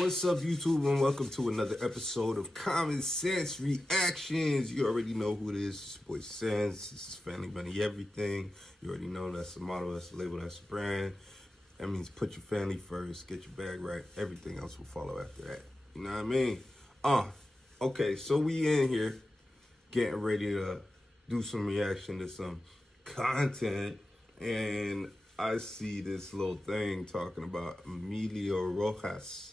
What's up, YouTube, and welcome to another episode of Common Sense Reactions. You already know who it is. It's your boy Sense. This is Family Money Everything. You already know that's the motto, that's the label, that's the brand. That means put your family first, get your bag right. Everything else will follow after that. You know what I mean? Okay, so we in here getting ready to do some reaction to some content, and I see this little thing talking about EMILIO Rojas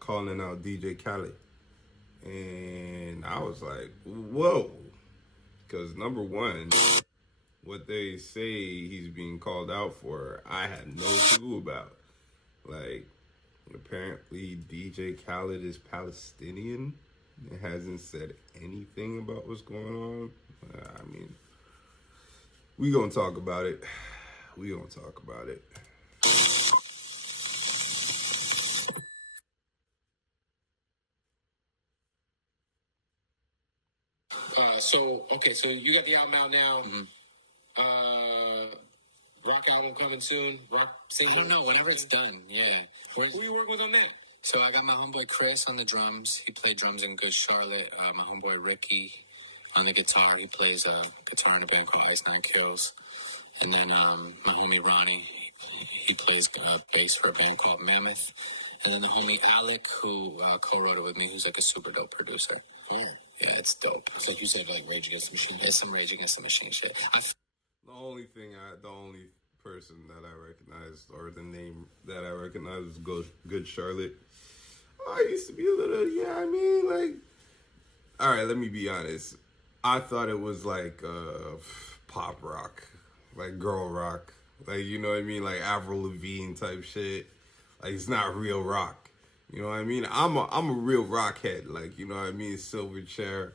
calling out DJ Khaled. And I was like, whoa. Because number one, what they say he's being called out for, I had no clue about. Like, apparently DJ Khaled is Palestinian. It hasn't said anything about what's going on. I mean, we gonna talk about it. We gonna talk about it. So you got the album out now. Rock album coming soon. Rock single. I don't know. Whenever it's done, yeah. Who you working with on that? So I got my homeboy Chris on the drums. He played drums in Good Charlotte. My homeboy Ricky on the guitar. He plays guitar in a band called Ice Nine Kills. And then my homie Ronnie, he plays bass for a band called Mammoth. And then the homie Alec, who co-wrote it with me, who's like a super dope producer. Oh. Yeah, it's dope. It's like you said, like Rage Against the Machine. It's some Rage Against the Machine shit. The only person that I recognized, or the name that I recognized, was Good Charlotte. I used to be a little, all right, let me be honest. I thought it was like pop rock, like girl rock, like, you know what I mean, like Avril Lavigne type shit. Like, it's not real rock. You know what I mean? I'm a real rock head, like, you know what I mean? Silverchair,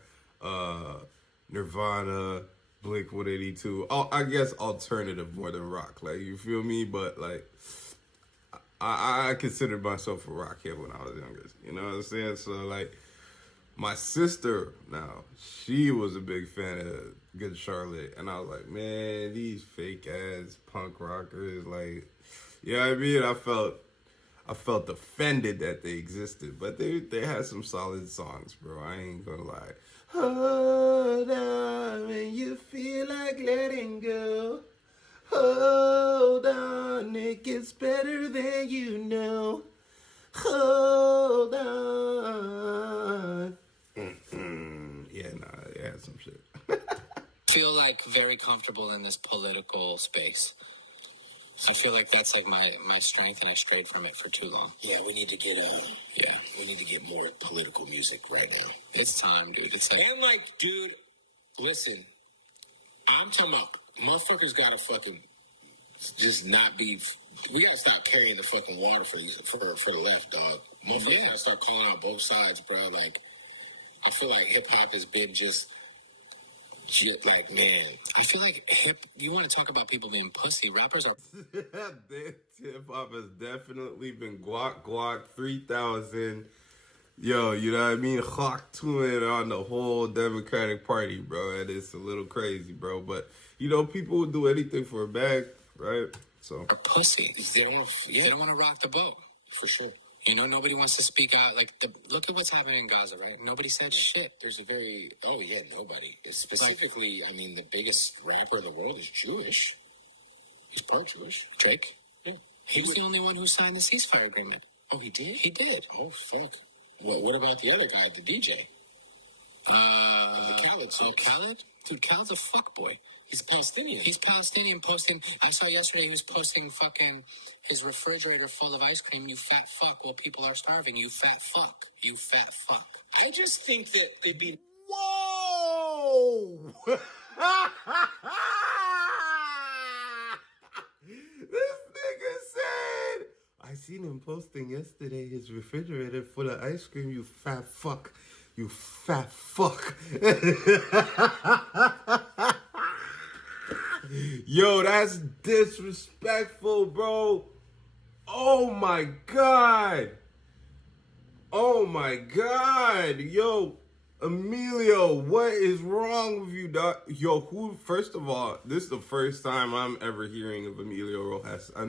Nirvana, Blink-182. Oh, I guess alternative more than rock. Like, you feel me? But like, I considered myself a rock head when I was younger. You know what I'm saying? So like, my sister now, she was a big fan of Good Charlotte, and I was like, man, these fake ass punk rockers, like, you know what I mean? I felt offended that they existed, but they had some solid songs, bro. I ain't gonna lie. Hold on when you feel like letting go. Hold on, it gets better than you know. Hold on. It had some shit. Feel like very comfortable in this political space. I feel like that's like my strength, and I strayed from it for too long. Yeah, we need to get more political music right now. It's time, dude. It's like, and like, dude, listen, I'm talking about motherfuckers gotta fucking just not be. We gotta stop carrying the fucking water for the left, dog. Motherfuckers gotta start calling out both sides, bro. Like, I feel like hip hop has been just. Shit, like, man, I feel like you want to talk about people being pussy. Rappers are. Hip hop has definitely been guac 3000. Yo, you know what I mean? Hawk to it on the whole Democratic Party, bro. And it's a little crazy, bro. But, you know, people will do anything for a bag, right? So. Are pussy. They don't want to rock the boat, for sure. You know, nobody wants to speak out. Like, look at what's happening in Gaza, right? Nobody said shit. There's nobody. Specifically, I mean, the biggest rapper in the world is Jewish. He's part Jewish. Drake? Yeah. He's the only one who signed the ceasefire agreement. Oh, he did? He did. Oh, fuck. What about the other guy, the DJ? The Khaled song. Oh, Khaled? Dude, Khaled's a fuckboy. He's Palestinian. He's Palestinian posting. I saw yesterday he was posting fucking his refrigerator full of ice cream. You fat fuck. While people are starving. You fat fuck. You fat fuck. I just think that they'd be. Whoa! This nigga said, I seen him posting yesterday his refrigerator full of ice cream. You fat fuck. You fat fuck. Yo, that's disrespectful, bro. Oh my God. Oh my God. Yo, EMILIO, what is wrong with you, dog? Yo, first of all, this is the first time I'm ever hearing of EMILIO Rojas. I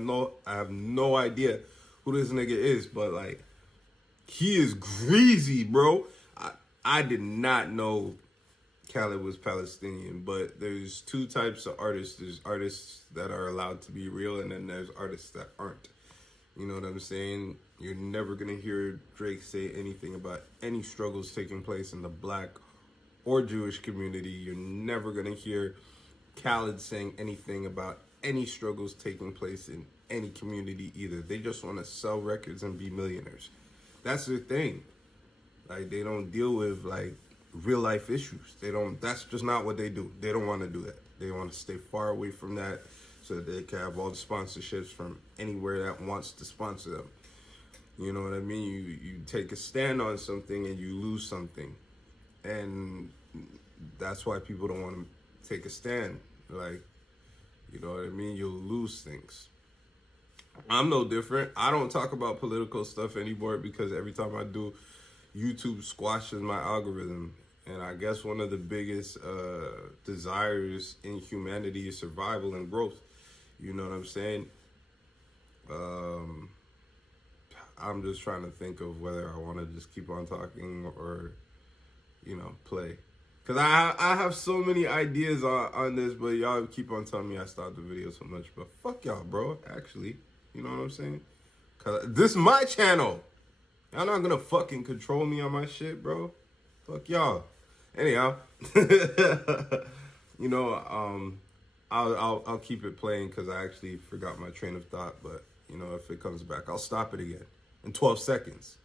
have no idea who this nigga is, but like, He is greasy, bro. I did not know Khaled was Palestinian, but there's two types of artists. There's artists that are allowed to be real, and then there's artists that aren't. You know what I'm saying? You're never going to hear Drake say anything about any struggles taking place in the black or Jewish community. You're never going to hear Khaled saying anything about any struggles taking place in any community either. They just want to sell records and be millionaires. That's their thing. Like, they don't deal with, like, real life issues. That's just not what they do. They don't want to do that. They want to stay far away from that so that they can have all the sponsorships from anywhere that wants to sponsor them. You know what I mean? You take a stand on something and you lose something. And that's why people don't want to take a stand. Like, you know what I mean? You'll lose things. I'm no different. I don't talk about political stuff anymore because every time I do, YouTube squashes my algorithm. And I guess one of the biggest desires in humanity is survival and growth. You know what I'm saying? I'm just trying to think of whether I want to just keep on talking or, you know, play. Because I have so many ideas on this, but y'all keep on telling me I stopped the video so much. But fuck y'all, bro, actually. You know what I'm saying? Because this is my channel. Y'all not gonna fucking control me on my shit, bro. Fuck y'all. Anyhow, you know, I'll keep it playing because I actually forgot my train of thought. But you know, if it comes back, I'll stop it again in 12 seconds.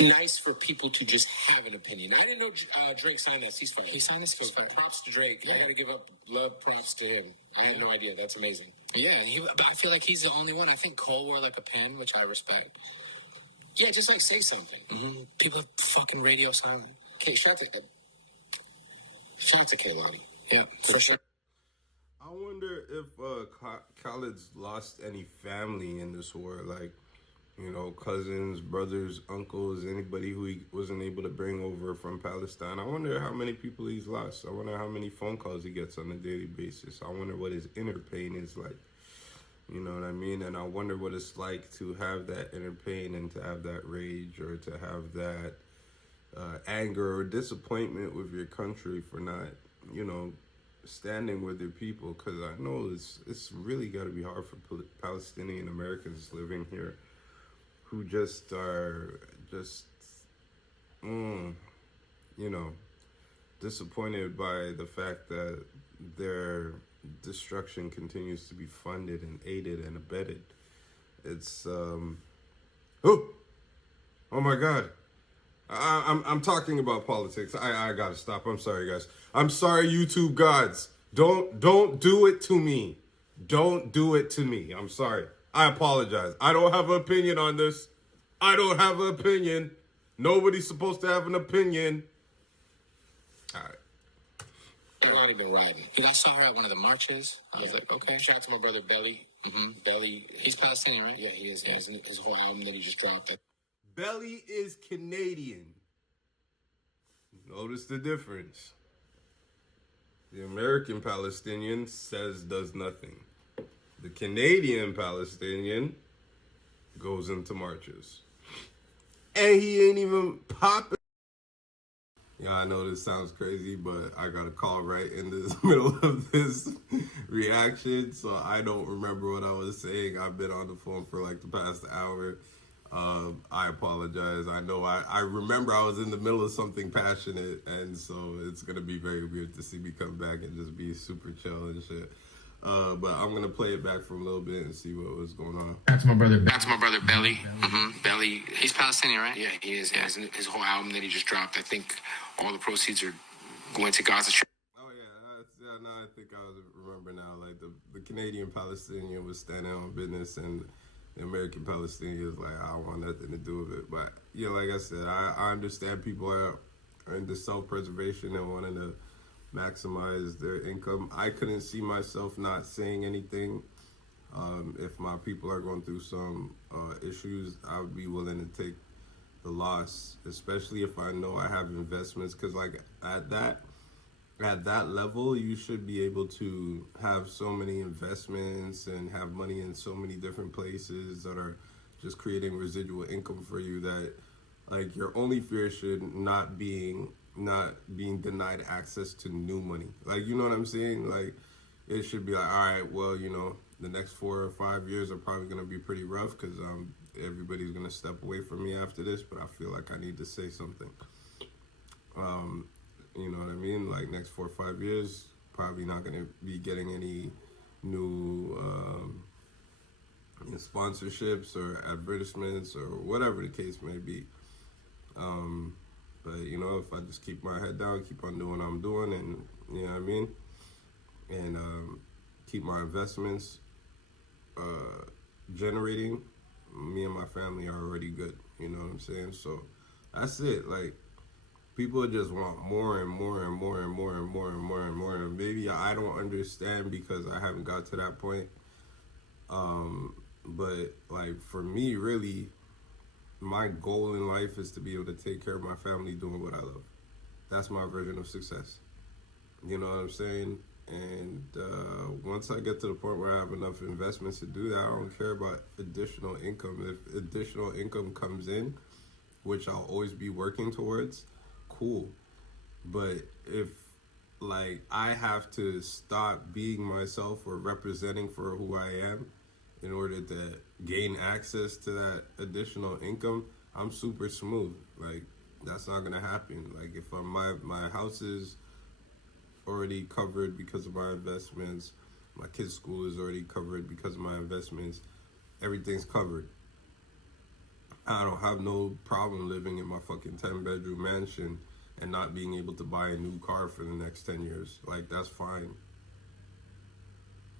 Nice for people to just have an opinion. I didn't know Drake signed that ceasefire. He signed this ceasefire. Props to Drake. I gotta give up props to him. I had no idea. That's amazing. Yeah, but I feel like he's the only one. I think Cole wore like a pin, which I respect. Yeah, just like say something. Mm-hmm. Keep the fucking radio silent. Okay, shout out to Kehlani. Yeah, for sure. I wonder if Khaled's lost any family in this war, like, you know, cousins, brothers, uncles, anybody who he wasn't able to bring over from Palestine. I wonder how many people he's lost. I wonder how many phone calls he gets on a daily basis. I wonder what his inner pain is like. You know what I mean? And I wonder what it's like to have that inner pain and to have that rage or to have that anger or disappointment with your country for not, you know, standing with their people. Because I know it's really got to be hard for Palestinian Americans living here who just are you know, disappointed by the fact that their destruction continues to be funded and aided and abetted. It's oh my God, I'm talking about politics. I gotta stop. I'm sorry, guys. I'm sorry, YouTube gods. Don't do it to me. Don't do it to me. I'm sorry. I apologize. I don't have an opinion on this. I don't have an opinion. Nobody's supposed to have an opinion. All right. I've already been riding. I saw her at one of the marches. I was like, okay. Shout out to my brother Belly. Mm-hmm. Belly. He's Palestinian, right? Yeah, he is. His whole album that he just dropped. Belly is Canadian. Notice the difference. The American Palestinian does nothing. The Canadian Palestinian goes into marches. And he ain't even popping. Yeah, I know this sounds crazy, but I got a call right in the middle of this reaction, so I don't remember what I was saying. I've been on the phone for like the past hour. I apologize. I know I remember I was in the middle of something passionate, and so it's going to be very weird to see me come back and just be super chill and shit. But I'm going to play it back for a little bit and see what was going on. That's my brother Belly. Mm-hmm. Belly. He's Palestinian, right? Yeah, he is. Yeah. His whole album that he just dropped, I think all the proceeds are going to Gaza Strip. Oh, yeah. Now I think I remember now. Like, the Canadian Palestinian was standing on business, and the American Palestinian was like, I don't want nothing to do with it. But, yeah, like I said, I understand people are into self-preservation and wanting to maximize their income. I couldn't see myself not saying anything. If my people are going through some issues, I would be willing to take the loss, especially if I know I have investments. Because like at that level, you should be able to have so many investments and have money in so many different places that are just creating residual income for you. That like your only fear should not being denied access to new money. Like, you know what I'm saying? Like, it should be like, all right, well, you know, the next 4 or 5 years are probably gonna be pretty rough because everybody's gonna step away from me after this. But I feel like I need to say something. You know what I mean? Like, next 4 or 5 years, probably not gonna be getting any new sponsorships or advertisements or whatever the case may be. But you know, if I just keep my head down, keep on doing what I'm doing, and you know what I mean, and keep my investments generating, me and my family are already good. You know what I'm saying? So that's it. Like, people just want more and more and more and more and more and more and more. And maybe I don't understand because I haven't got to that point. But like, for me, really, my goal in life is to be able to take care of my family doing what I love. That's my version of success. You know what I'm saying? And once I get to the point where I have enough investments to do that, I don't care about additional income. If additional income comes in, which I'll always be working towards, cool. But if like I have to stop being myself or representing for who I am in order to gain access to that additional income, I'm super smooth. Like, that's not gonna happen. Like, if my house is already covered because of my investments, my kids' school is already covered because of my investments, everything's covered. I don't have no problem living in my fucking 10-bedroom mansion and not being able to buy a new car for the next 10 years. Like, that's fine.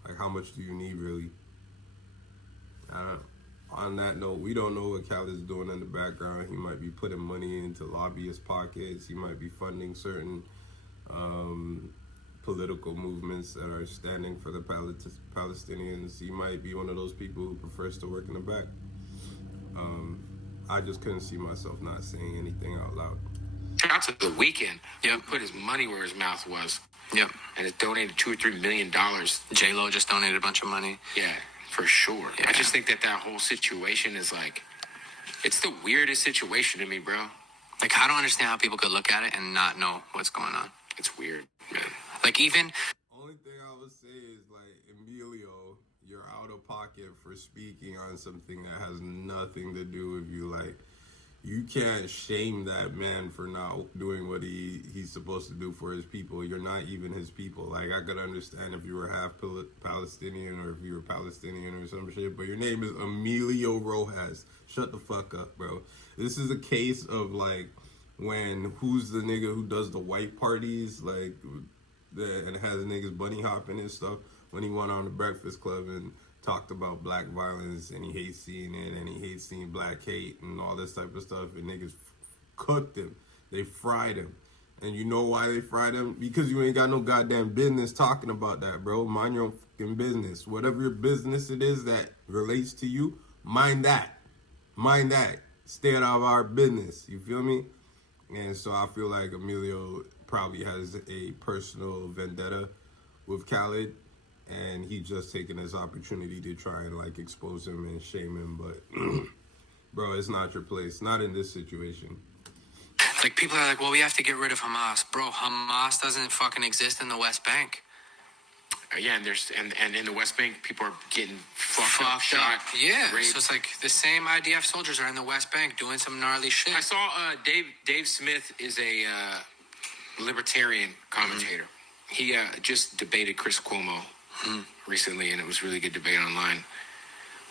Like, how much do you need, really? On that note, we don't know what Khaled's doing in the background. He might be putting money into lobbyist pockets. He might be funding certain political movements that are standing for the Palestinians. He might be one of those people who prefers to work in the back. I just couldn't see myself not saying anything out loud. Shout out to The Weeknd. Yep. Put his money where his mouth was. Yep. And has donated $2 or $3 million. J-Lo just donated a bunch of money. Yeah, for sure. Yeah. I just think that whole situation is like, it's the weirdest situation to me, bro. Like, I don't understand how people could look at it and not know what's going on. It's weird, man. Like, even... Only thing I would say is, like, Emilio, you're out of pocket for speaking on something that has nothing to do with you. Like, you can't shame that man for not doing what he's supposed to do for his people. You're not even his people. Like, I could understand if you were half Palestinian or if you were Palestinian or some shit, but your name is Emilio Rojas. Shut the fuck up, bro. This is a case of, like, when who's the nigga who does the white parties, like, and has niggas bunny hopping and stuff, when he went on the Breakfast Club and talked about black violence and he hates seeing it and he hates seeing black hate and all this type of stuff, and niggas cooked him. They fried him. And you know why they fried him? Because you ain't got no goddamn business talking about that, bro. Mind your own fucking business. Whatever your business it is that relates to you, mind that. Mind that. Stay out of our business. You feel me? And so I feel like Emilio probably has a personal vendetta with Khaled, and he just taking his opportunity to try and like expose him and shame him. But bro, it's not your place. Not in this situation. Like, people are like, well, we have to get rid of Hamas. Bro, Hamas doesn't fucking exist in the West Bank. Yeah, and in the West Bank, people are getting fucked up, shot. Yeah, raped. so it's like the same IDF soldiers are in the West Bank doing some gnarly shit. I saw Dave Smith is a libertarian commentator. He just debated Chris Cuomo recently, and it was a really good debate online.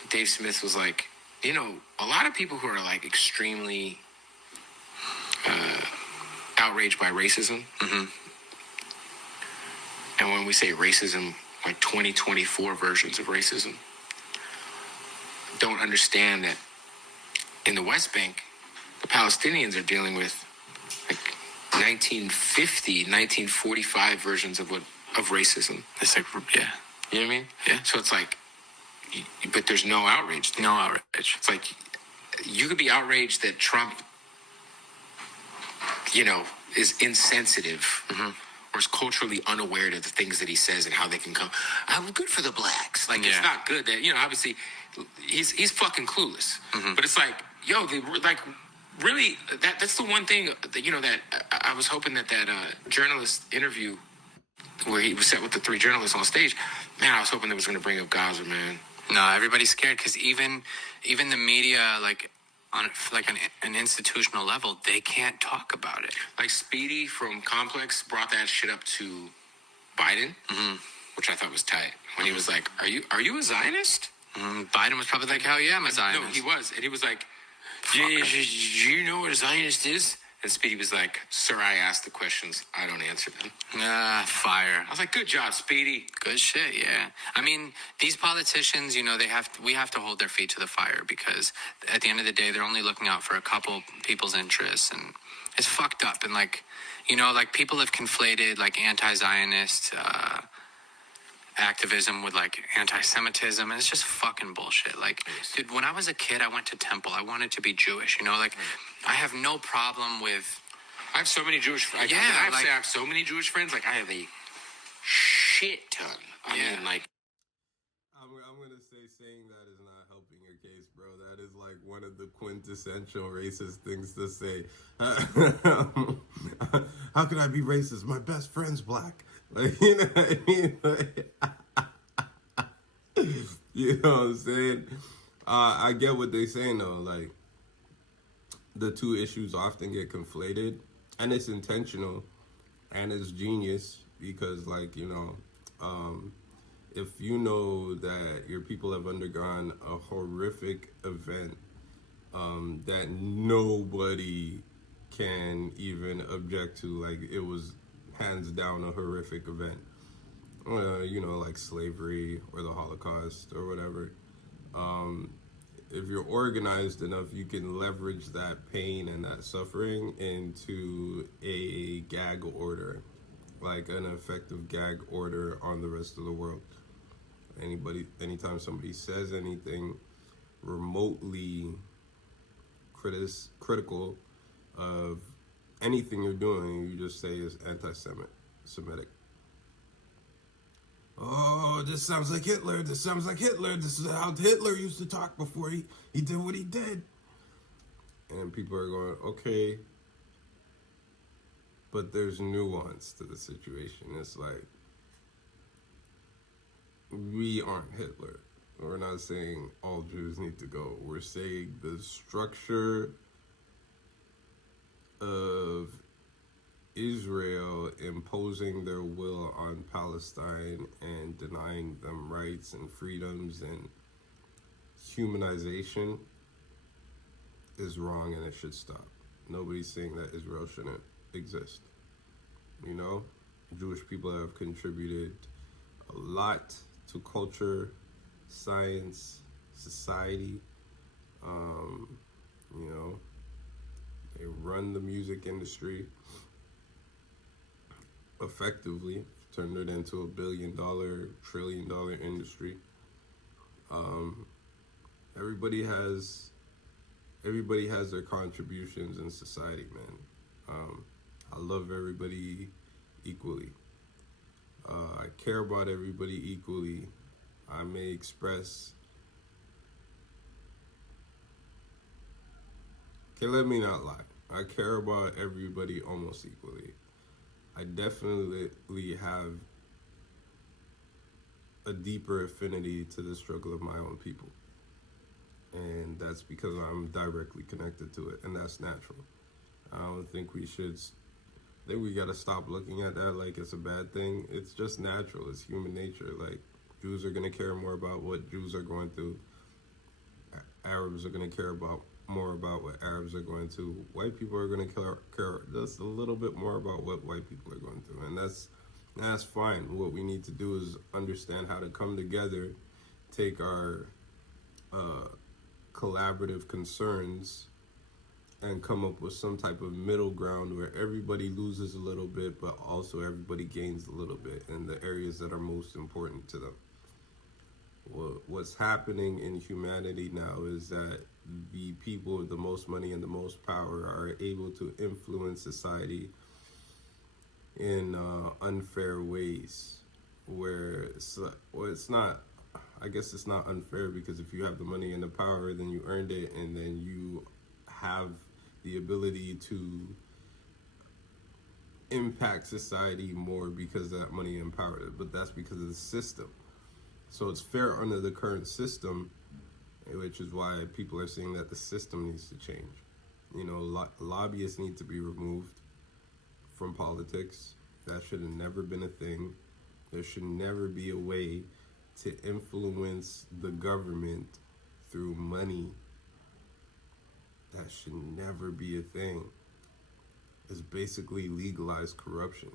Dave Smith was like, you know, a lot of people who are like extremely outraged by racism. And when we say racism, like 2024 versions of racism, don't understand that in the West Bank, the Palestinians are dealing with like 1950, 1945 versions of racism. It's like, yeah. You know what I mean? Yeah. So it's like, but there's no outrage there. No outrage. It's like, you could be outraged that Trump, you know, is insensitive. Or is culturally unaware of the things that he says and how they can come. I'm good for the blacks. Like, it's not good that, you know, obviously he's fucking clueless. But it's like, yo, they were like, really, that's the one thing that, you know, that I was hoping that journalist interview where he was set with the 3 journalists on stage, man, I was hoping they was going to bring up Gaza, man. No, everybody's scared because even the media, like on like an institutional level, they can't talk about it. Like Speedy from Complex brought that shit up to Biden, which I thought was tight. When he was like, "Are you a Zionist?" Biden was probably like, "Hell yeah, I'm a Zionist." No, he was, and he was like, "Do you know what a Zionist is?" And Speedy was like, "Sir, I ask the questions. I don't answer them." Fire. I was like, "Good job, Speedy." Good shit, yeah. I mean, these politicians, you know, we have to hold their feet to the fire because at the end of the day, they're only looking out for a couple people's interests, and it's fucked up. And like, you know, like people have conflated like anti-Zionist activism with like anti-Semitism, and it's just fucking bullshit. Like, dude, when I was a kid, I went to temple. I wanted to be Jewish, you know, like I have no problem with. I have so many Jewish friends. Yeah, I have so many Jewish friends. Like, I have a shit ton. I mean, like. I'm gonna say saying that is not helping your case, bro. That is like one of the quintessential racist things to say. How can I be racist? My best friend's black. Like, you know what I mean? Like, you know what I'm saying? I get what they're saying though. Like, the two issues often get conflated, and it's intentional, and it's genius because, like, you know, if you know that your people have undergone a horrific event that nobody can even object to, like it was hands down a horrific event, you know, like slavery or the Holocaust or whatever. If you're organized enough, you can leverage that pain and that suffering into a gag order, like an effective gag order on the rest of the world. Anytime somebody says anything remotely critical of anything you're doing, you just say is anti-Semitic. Oh, this sounds like Hitler. This sounds like Hitler. This is how Hitler used to talk before he did what he did. And people are going, okay, but there's nuance to the situation. It's like, we aren't Hitler. We're not saying all Jews need to go. We're saying the structure of Israel imposing their will on Palestine and denying them rights and freedoms and humanization is wrong, and it should stop. Nobody's saying that Israel shouldn't exist. You know, Jewish people have contributed a lot to culture, science, society. You know, they run the music industry effectively, turned it into $1 billion, $1 trillion industry. Everybody has their contributions in society, man. I love everybody equally. I care about everybody equally. I may express. Okay, let me not lie. I care about everybody almost equally. I definitely have a deeper affinity to the struggle of my own people. And that's because I'm directly connected to it, and that's natural. I don't think we should. I think we gotta stop looking at that like it's a bad thing. It's just natural. It's human nature. Like, Jews are gonna care more about what Jews are going through. Arabs are gonna care more about what Arabs are going through. White people are gonna care just a little bit more about what white people are going through, and that's fine. What we need to do is understand how to come together, take our collaborative concerns, and come up with some type of middle ground where everybody loses a little bit, but also everybody gains a little bit in the areas that are most important to them. What's happening in humanity now is that the people with the most money and the most power are able to influence society in unfair ways, where it's not, I guess it's not unfair, because if you have the money and the power, then you earned it, and then you have the ability to impact society more because that money empowered it. But that's because of the system. So it's fair under the current system, which is why people are saying that the system needs to change. You know, lobbyists need to be removed from politics. That should have never been a thing. There should never be a way to influence the government through money. That should never be a thing. It's basically legalized corruption.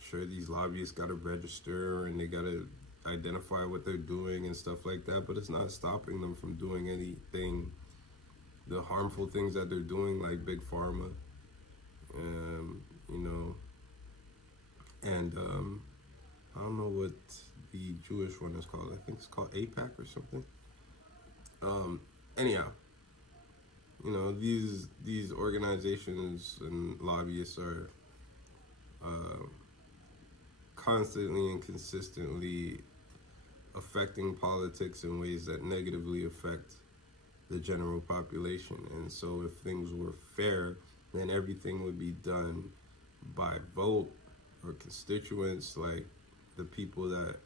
Sure, these lobbyists got to register and they got to identify what they're doing and stuff like that, but it's not stopping them from doing anything, the harmful things that they're doing, like Big Pharma, you know, and I don't know what the Jewish one is called. I think it's called APAC or something. Anyhow, you know, these organizations and lobbyists are constantly and consistently affecting politics in ways that negatively affect the general population. And so if things were fair, then everything would be done by vote or constituents, like the people that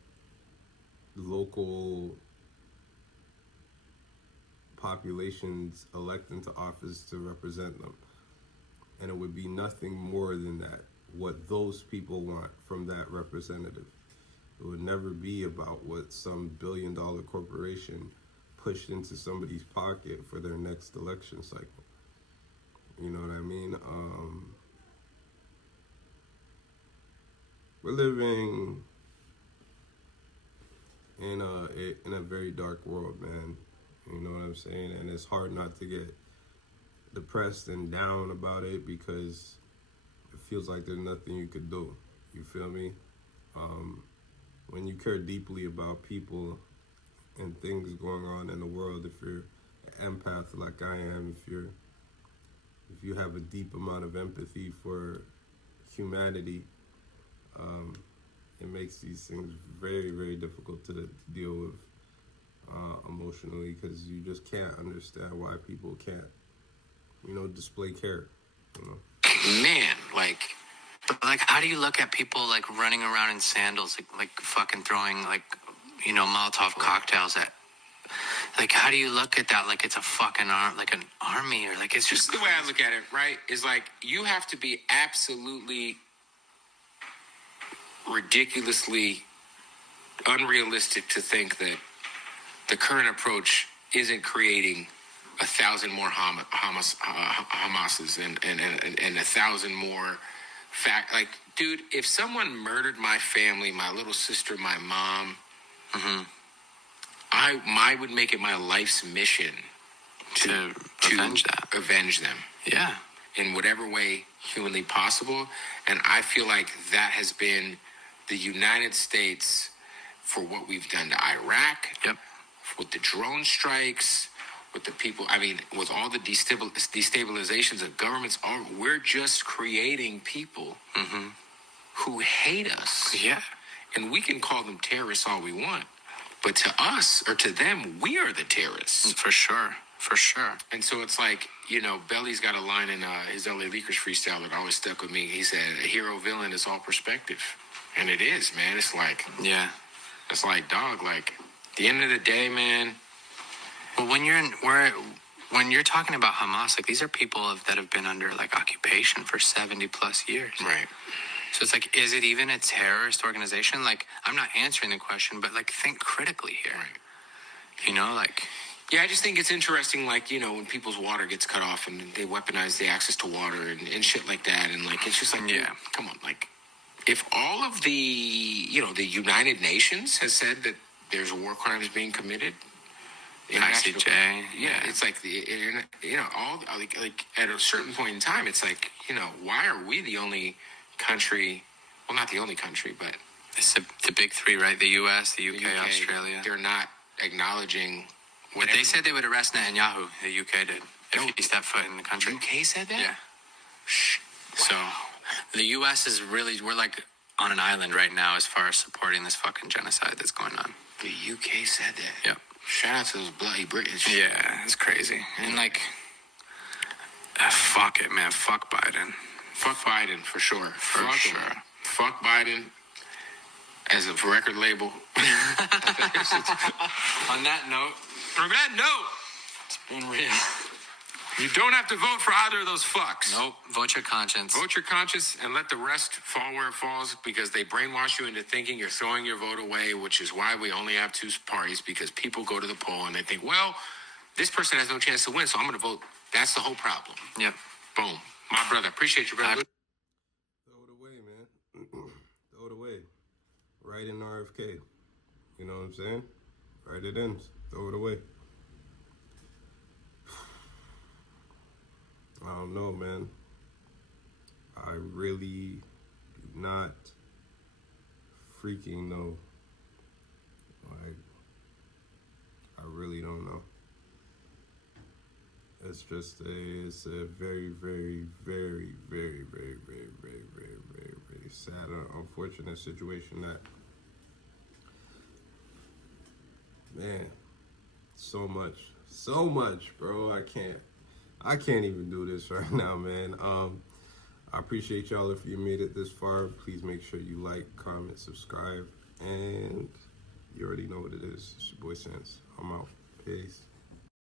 local populations elect into office to represent them. And it would be nothing more than that, what those people want from that representative. It would never be about what some billion-dollar corporation pushed into somebody's pocket for their next election cycle. You know what I mean? We're living in a very dark world, man. You know what I'm saying? And it's hard not to get depressed and down about it, because it feels like there's nothing you could do. You feel me? When you care deeply about people and things going on in the world, if you're an empath like I am, if you have a deep amount of empathy for humanity, it makes these things very, very difficult to deal with emotionally, because you just can't understand why people can't, you know, display care, you know. Man, like how do you look at people like running around in sandals, like fucking throwing like, you know, Molotov cocktails at, like, how do you look at that like it's a fucking like an army, or like it's just the way I look at it, right, is like you have to be absolutely ridiculously unrealistic to think that the current approach isn't creating 1,000 more Hamases and 1,000 more like, dude, if someone murdered my family, my little sister, my mom, I would make it my life's mission to avenge them. Yeah. In whatever way humanly possible. And I feel like that has been the United States for what we've done to Iraq. Yep. With the drone strikes, with the people, I mean, with all the destabilizations of governments, we're just creating people who hate us. Yeah. And we can call them terrorists all we want. But to us, or to them, we are the terrorists. For sure. For sure. And so it's like, you know, Belly's got a line in his LA Leakers freestyle that always stuck with me. He said, a hero villain is all perspective. And it is, man. It's like, yeah. It's like, dog, like, at the end of the day, man. Well, when you're talking about Hamas, like, these are people that have been under like occupation for 70 plus years. Right. So it's like, is it even a terrorist organization? Like, I'm not answering the question, but like, think critically here. Right. You know, like. Yeah, I just think it's interesting, like, you know, when people's water gets cut off and they weaponize the access to water and shit like that. And like, it's just like, yeah, come on, like, if all of the, you know, the United Nations has said that there's war crimes being committed. ICJ. Yeah, it's like, you know, all, like at a certain point in time, it's like, you know, why are we the only country, well, not the only country, but. It's the big three, right? The U.S., the UK, Australia. They're not acknowledging. But they said they would arrest Netanyahu. The UK did. If he stepped foot in the country. UK said that? Yeah. So the U.S. is really, we're like on an island right now as far as supporting this fucking genocide that's going on. The UK said that. Yep. Shout out to those bloody British. Yeah, it's crazy. And like, fuck it, man. Fuck Biden. Fuck Biden for sure. For sure. Fuck Biden as a record label. On that note, it's been real. You don't have to vote for either of those fucks. nope. Vote your conscience. Vote your conscience and let the rest fall where it falls, because they brainwash you into thinking you're throwing your vote away, which is why we only have two parties, because people go to the poll and they think, well, this person has no chance to win, so I'm going to vote. That's the whole problem. Yep. Boom. My brother. Appreciate you, brother. Throw it away, man. Throw it away. Right in RFK. You know what I'm saying? Write it in. Throw it away. I don't know, man. I really do not freaking know. Like, I really don't know. It's just it's a very, very, very, very, very, very, very, very, very, very sad and unfortunate situation that, man, so much, bro. I can't even do this right now, man. I appreciate y'all. If you made it this far, please make sure you like, comment, subscribe, and you already know what it is. It's your boy Sense. I'm out. Peace.